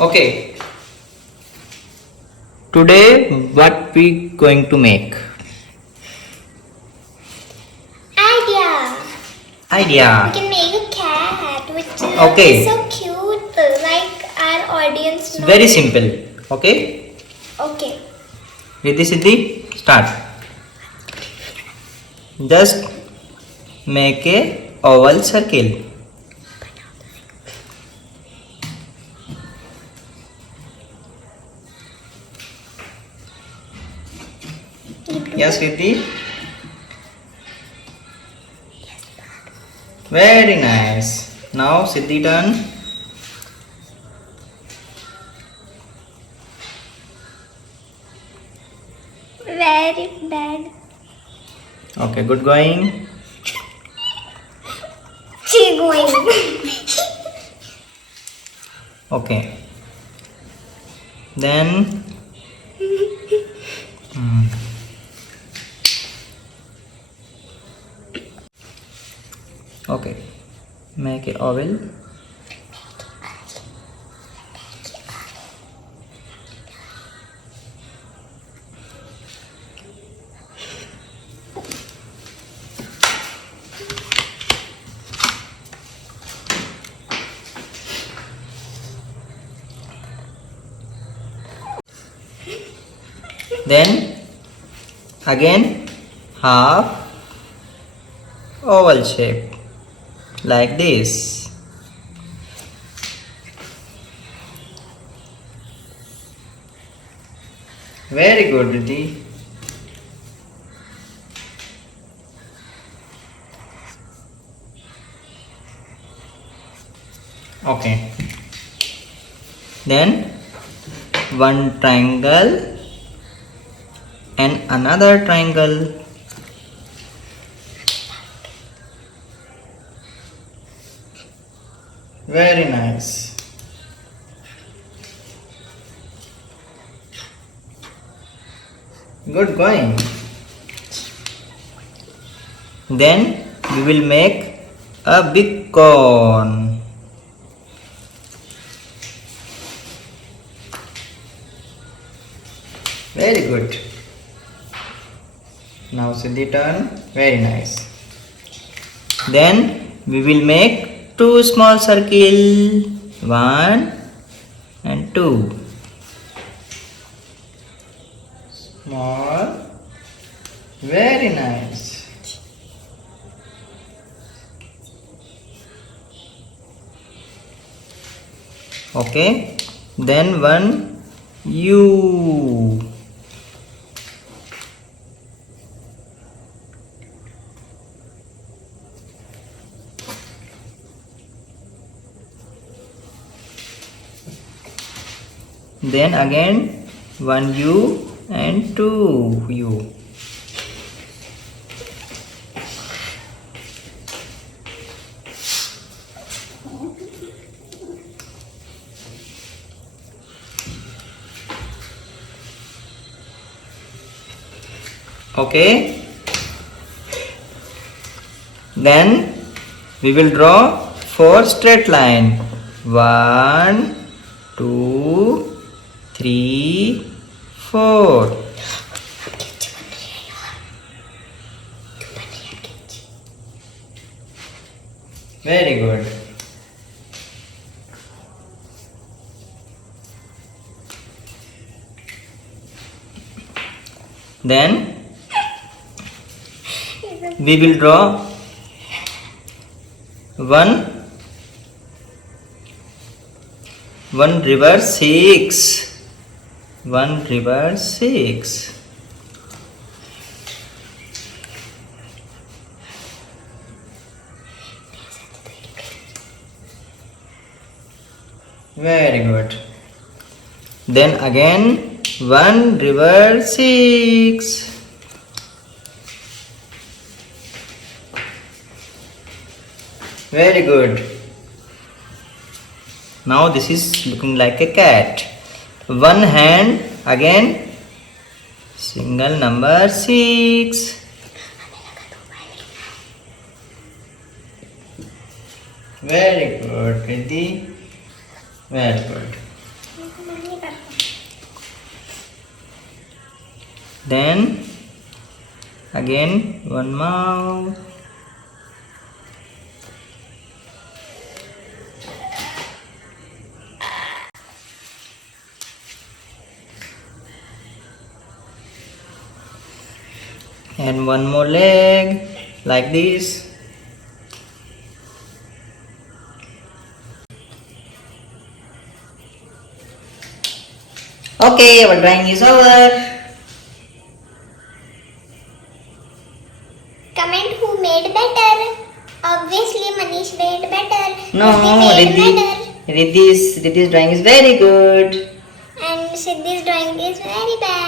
Okay, today what we going to make? Idea. We Idea. can make a cat which Okay. is so cute, like our audience knows. Very simple. Okay, Okay. Riddhi Siddhi, start. Just make a oval circle. Yes, Riddhi. Very nice. Now Siddhi turn. Very bad. Okay, good going. She going. Okay. Then okay, make a oval. Then again half oval shape like this. Very good, Riddhi. Okay. Then one triangle and another triangle. Very nice. Good going. Then we will make a big cone. Very good. Now Siddhi turn. Very nice. Then we will make two small circle. One and two. Small. Very nice. Okay. Then one U. Then again one U and two U. Okay. Then we will draw four straight line. 1, 2, 3, 4. Very good. Then we will draw one reverse 6. One reverse 6. Very good. Then again one reverse 6. Very good. Now this is looking like a cat. One hand again, single number 6. Very good, Riddhi. Very good. Then again one mouth. And one more leg like this. Okay, our drawing is over. Comment who made better. Obviously, Manish made better. No, Riddhi made better. Riddhi's drawing is very good. And Siddhi's drawing is very bad.